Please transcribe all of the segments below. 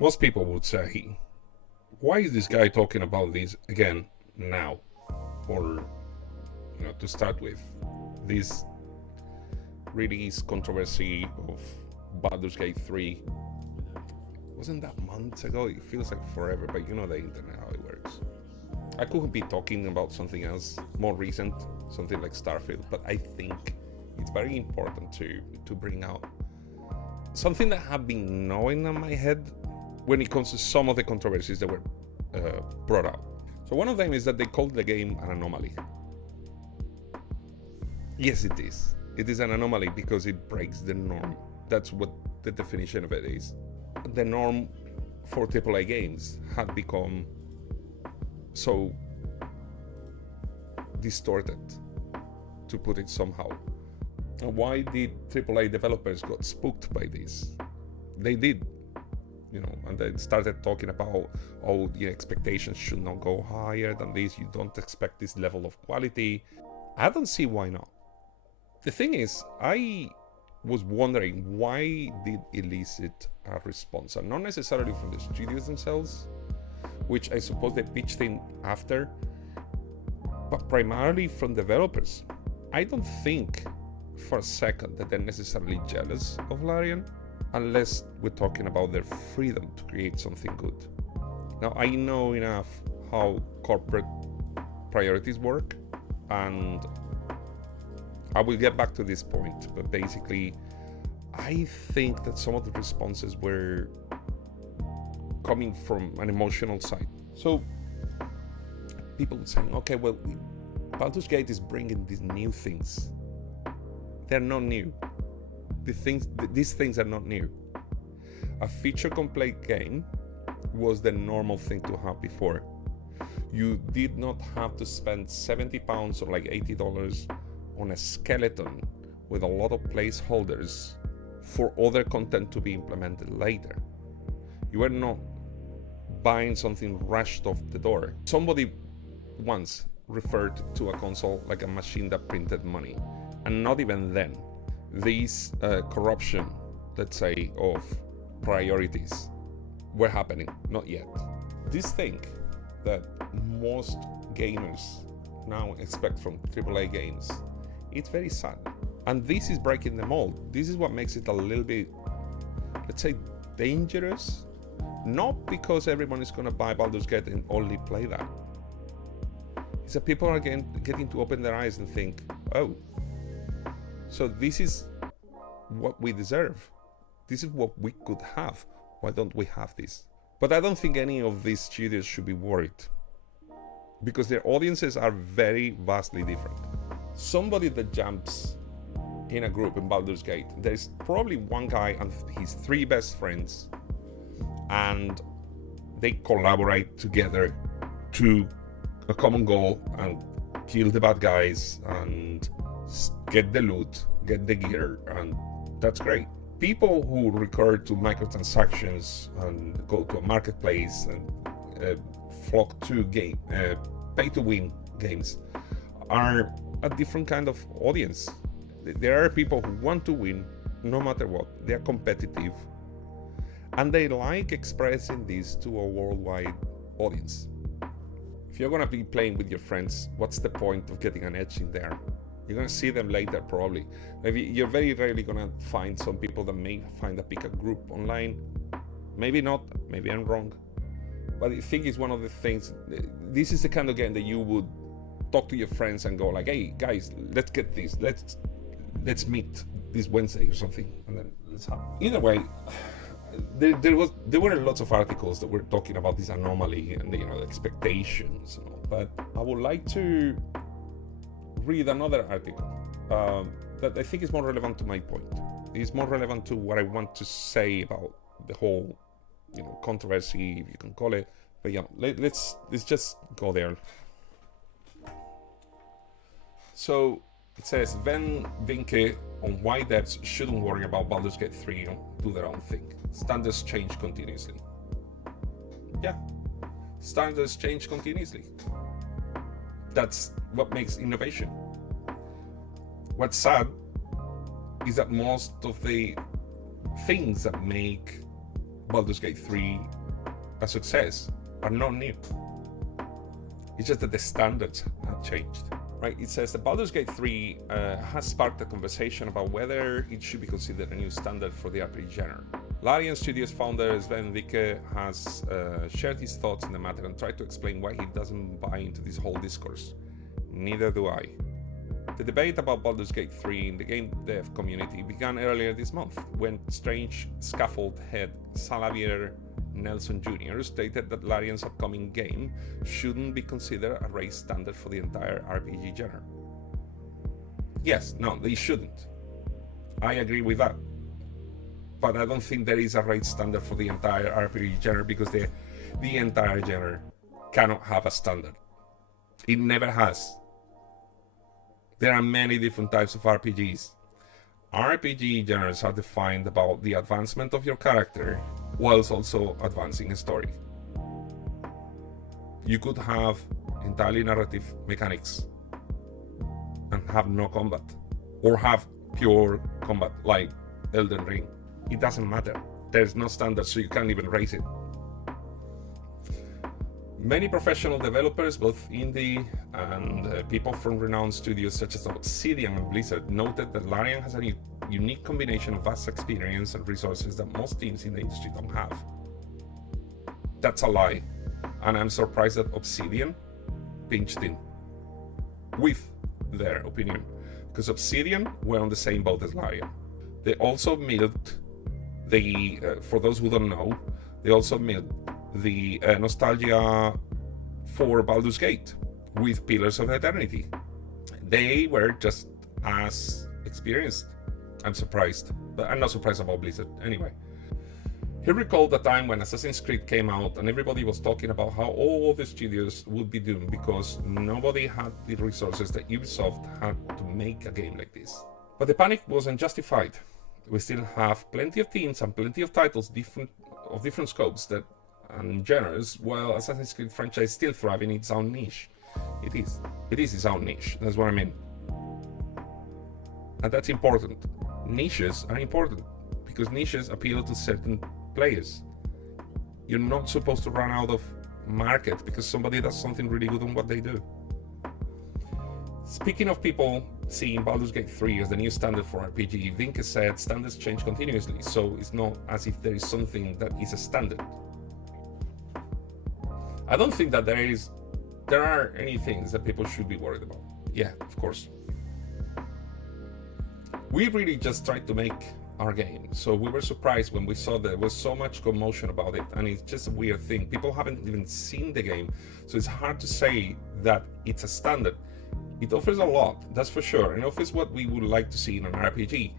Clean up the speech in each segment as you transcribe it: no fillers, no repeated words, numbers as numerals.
Most people would say, why is this guy talking about this again now? Or, to start with, this release controversy of Baldur's Gate 3 wasn't that months ago? It feels like forever, but you know the internet, how it works. I could be talking about something else more recent, something like Starfield, but I think it's very important to bring out something that have been gnawing on my head when it comes to some of the controversies that were brought out. So one of them is that they called the game an anomaly. Yes, it is. It is an anomaly because it breaks the norm. That's what the definition of it is. The norm for AAA games had become so distorted, to put it somehow. And why did AAA developers got spooked by this? They did, and they started talking about, the expectations should not go higher than this. You don't expect this level of quality. I don't see why not. The thing is, I was wondering why did elicit a response, and not necessarily from the studios themselves, which I suppose they pitched in after, but primarily from developers. I don't think for a second that they're necessarily jealous of Larian, unless we're talking about their freedom to create something good. Now, I know enough how corporate priorities work, and I will get back to this point, but basically, I think that some of the responses were coming from an emotional side. So, people saying, okay, well, Baldur's Gate is bringing these new things. They're not new. These things are not new. A feature complete game was the normal thing to have before. You did not have to spend £70 or like $80 on a skeleton with a lot of placeholders for other content to be implemented later. You were not buying something rushed off the door. Somebody once referred to a console like a machine that printed money, and not even then. These corruption, let's say, of priorities were happening, not yet. This thing that most gamers now expect from AAA games, it's very sad. And this is breaking the mold. This is what makes it a little bit, let's say, dangerous. Not because everyone is going to buy Baldur's Gate and only play that. It's that people are getting to open their eyes and think, oh, so this is what we deserve. This is what we could have. Why don't we have this? But I don't think any of these studios should be worried, because their audiences are very vastly different. Somebody that jumps in a group in Baldur's Gate, there's probably one guy and his 3 best friends, and they collaborate together to a common goal and kill the bad guys and get the loot, get the gear, and that's great. People who recur to microtransactions and go to a marketplace and flock to pay-to-win games are a different kind of audience. There are people who want to win no matter what. They're competitive, and they like expressing this to a worldwide audience. If you're going to be playing with your friends, what's the point of getting an edge in there? You're going to see them later, probably. Maybe you're very rarely going to find some people that may find a pickup group online. Maybe not, maybe I'm wrong. But I think it's one of the things, this is the kind of game that you would talk to your friends and go like, hey guys, let's get this, let's meet this Wednesday or something, and then let's have. Either way, there were lots of articles that were talking about this anomaly and the expectations and all, but I would like to read another article that I think is more relevant to my point. It's more relevant to what I want to say about the whole controversy, if you can call it. But yeah, let's just go there. So it says Van Vinke on why devs shouldn't worry about Baldur's Gate 3 and do their own thing. Standards change continuously. Yeah, standards change continuously. That's what makes innovation. What's sad is that most of the things that make Baldur's Gate 3 a success are not new. It's just that the standards have changed. Right, it says that Baldur's Gate 3 has sparked a conversation about whether it should be considered a new standard for the RPG genre. Larian Studios founder Sven Vikke has shared his thoughts on the matter and tried to explain why he doesn't buy into this whole discourse. Neither do I. The debate about Baldur's Gate 3 in the game dev community began earlier this month when strange scaffold head Salavier Nelson Jr. stated that Larian's upcoming game shouldn't be considered a race standard for the entire RPG genre. Yes, no, they shouldn't. I agree with that. But I don't think there is a race standard for the entire RPG genre because the entire genre cannot have a standard. It never has. There are many different types of RPGs. RPG genres are defined about the advancement of your character whilst also advancing a story. You could have entirely narrative mechanics and have no combat, or have pure combat like Elden Ring. It doesn't matter. There's no standard, so you can't even raise it. Many professional developers, both indie and people from renowned studios such as Obsidian and Blizzard, noted that Larian has a unique combination of vast experience and resources that most teams in the industry don't have. That's a lie, and I'm surprised that Obsidian pinched in with their opinion, because Obsidian were on the same boat as Larian. They also milked for those who don't know, they also milked the nostalgia for Baldur's Gate with Pillars of Eternity. They were just as experienced. I'm surprised, but I'm not surprised about Blizzard anyway. He recalled the time when Assassin's Creed came out and everybody was talking about how all the studios would be doomed because nobody had the resources that Ubisoft had to make a game like this. But the panic wasn't justified. We still have plenty of teams and plenty of titles of different scopes and genres, while Assassin's Creed franchise still thrive in its own niche. It is its own niche, that's what I mean. And that's important. Niches are important because niches appeal to certain players. You're not supposed to run out of market because somebody does something really good on what they do. Speaking of people seeing Baldur's Gate 3 as the new standard for RPG, Vinke said standards change continuously, so it's not as if there is something that is a standard. I don't think that there are any things that people should be worried about. Yeah, of course. We really just tried to make our game, so we were surprised when we saw there was so much commotion about it, and it's just a weird thing. People haven't even seen the game, so it's hard to say that it's a standard. It offers a lot, that's for sure, and offers what we would like to see in an RPG.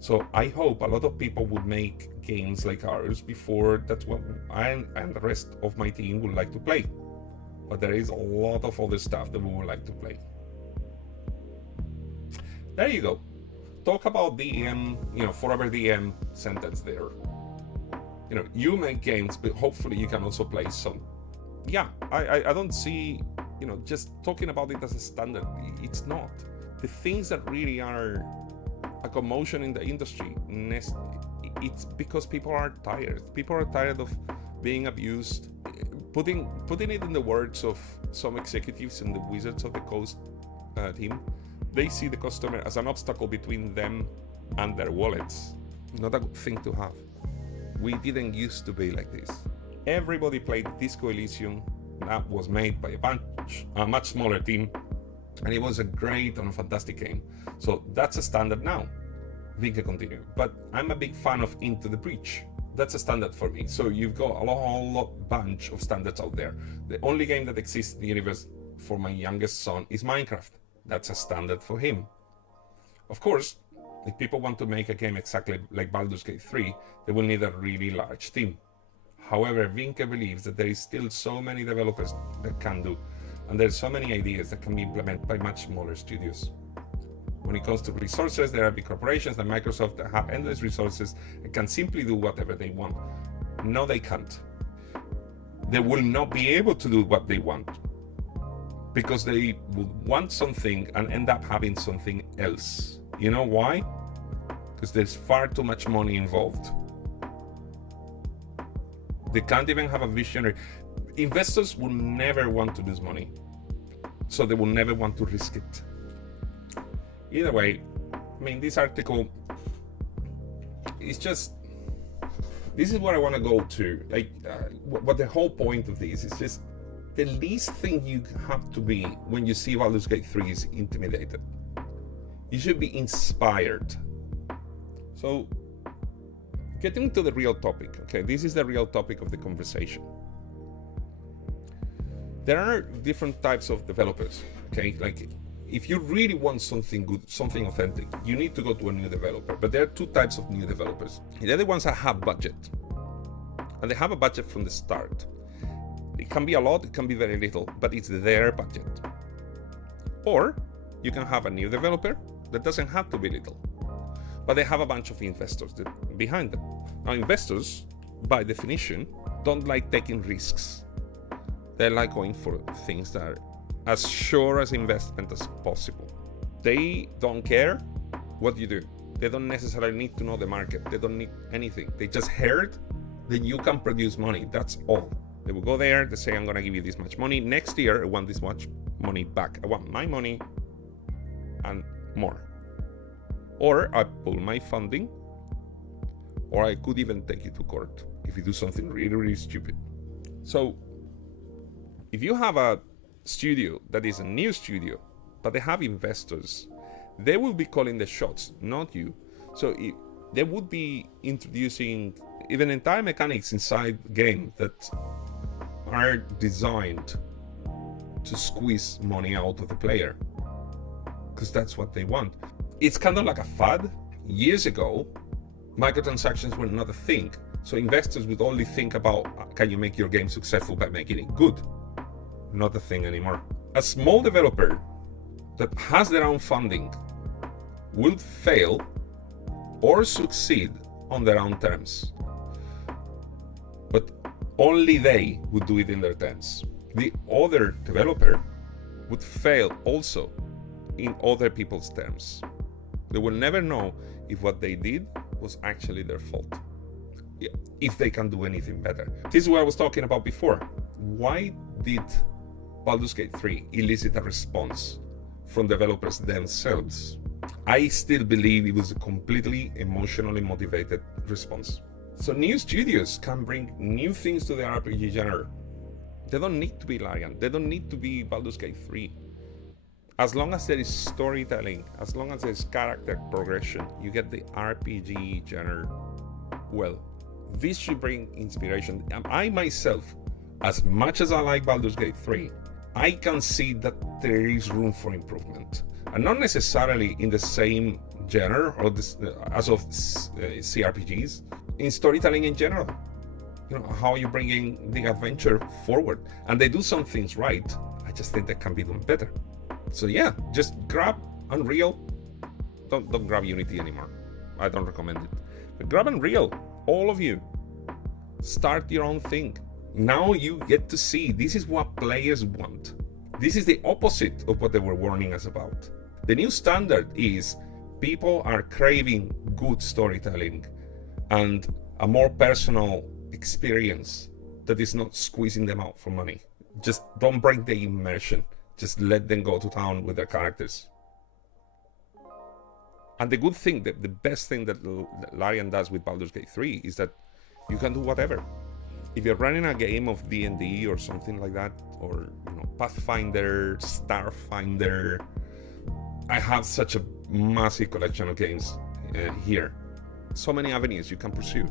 So I hope a lot of people would make games like ours before that's what I and the rest of my team would like to play. But there is a lot of other stuff that we would like to play. There you go. Talk about DM, forever DM sentence there. You make games, but hopefully you can also play some. Yeah, I don't see, just talking about it as a standard. It's not. The things that really are a commotion in the industry, it's because people are tired. People are tired of being abused. Putting it in the words of some executives in the Wizards of the Coast team, they see the customer as an obstacle between them and their wallets. Not a good thing to have. We didn't used to be like this. Everybody played Disco Elysium. That was made by a much smaller team, and it was a great and a fantastic game. So that's a standard now. Vinke continued. But I'm a big fan of Into the Breach. That's a standard for me. So you've got a whole bunch of standards out there. The only game that exists in the universe for my youngest son is Minecraft. That's a standard for him. Of course, if people want to make a game exactly like Baldur's Gate 3, they will need a really large team. However, Vinke believes that there is still so many developers that can do, and there's so many ideas that can be implemented by much smaller studios. When it comes to resources, there are big corporations like Microsoft that have endless resources and can simply do whatever they want. No, they can't. They will not be able to do what they want because they will want something and end up having something else. You know why? Because there's far too much money involved. They can't even have a visionary. Investors will never want to lose money, so they will never want to risk it. Either way, I mean, this article is just, this is what I want to go to. Like, what the whole point of this is just, the least thing you have to be when you see Baldur's Gate 3 is intimidated. You should be inspired. So, getting to the real topic, okay? This is the real topic of the conversation. There are different types of developers, okay? Like, if you really want something good, something authentic, you need to go to a new developer. But there are two types of new developers. They're the ones that have budget. And they have a budget from the start. It can be a lot, it can be very little, but it's their budget. Or you can have a new developer that doesn't have to be little, but they have a bunch of investors behind them. Now, investors, by definition, don't like taking risks. They like going for things that are as sure as investment as possible. They don't care what you do. They don't necessarily need to know the market. They don't need anything. They just heard that you can produce money. That's all. They will go there, they say, I'm gonna give you this much money. Next year, I want this much money back. I want my money and more. Or I pull my funding, or I could even take you to court if you do something really, really stupid. So, if you have a studio that is a new studio, but they have investors, they will be calling the shots, not you. So they would be introducing even entire mechanics inside the game that are designed to squeeze money out of the player, because that's what they want. It's kind of like a fad. Years ago, microtransactions were not a thing, so investors would only think about, can you make your game successful by making it good? Not a thing anymore. A small developer that has their own funding will fail or succeed on their own terms, but only they would do it in their terms. The other developer would fail also in other people's terms. They will never know if what they did was actually their fault, if they can do anything better. This is what I was talking about before. Why did Baldur's Gate 3 elicit a response from developers themselves? I still believe it was a completely emotionally motivated response. So new studios can bring new things to the RPG genre. They don't need to be Larian. They don't need to be Baldur's Gate 3. As long as there is storytelling, as long as there's character progression, you get the RPG genre well. This should bring inspiration. I myself, as much as I like Baldur's Gate 3, I can see that there is room for improvement. And not necessarily in the same genre or as of CRPGs, in storytelling in general. You know, how you're bringing the adventure forward. And they do some things right. I just think they can be done better. So yeah, just grab Unreal. Don't grab Unity anymore. I don't recommend it. But grab Unreal, all of you. Start your own thing. Now you get to see, this is what players want. This is the opposite of what they were warning us about. The new standard is people are craving good storytelling and a more personal experience that is not squeezing them out for money. Just don't break the immersion. Just let them go to town with their characters. And the good thing, the best thing that Larian does with Baldur's Gate 3 is that you can do whatever. If you're running a game of D&D or something like that, or Pathfinder, Starfinder, I have such a massive collection of games here. So many avenues you can pursue.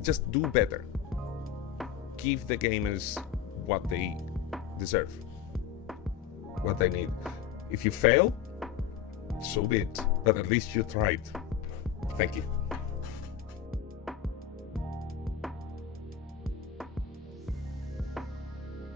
Just do better. Give the gamers what they deserve, what they need. If you fail, so be it, but at least you tried. Thank you.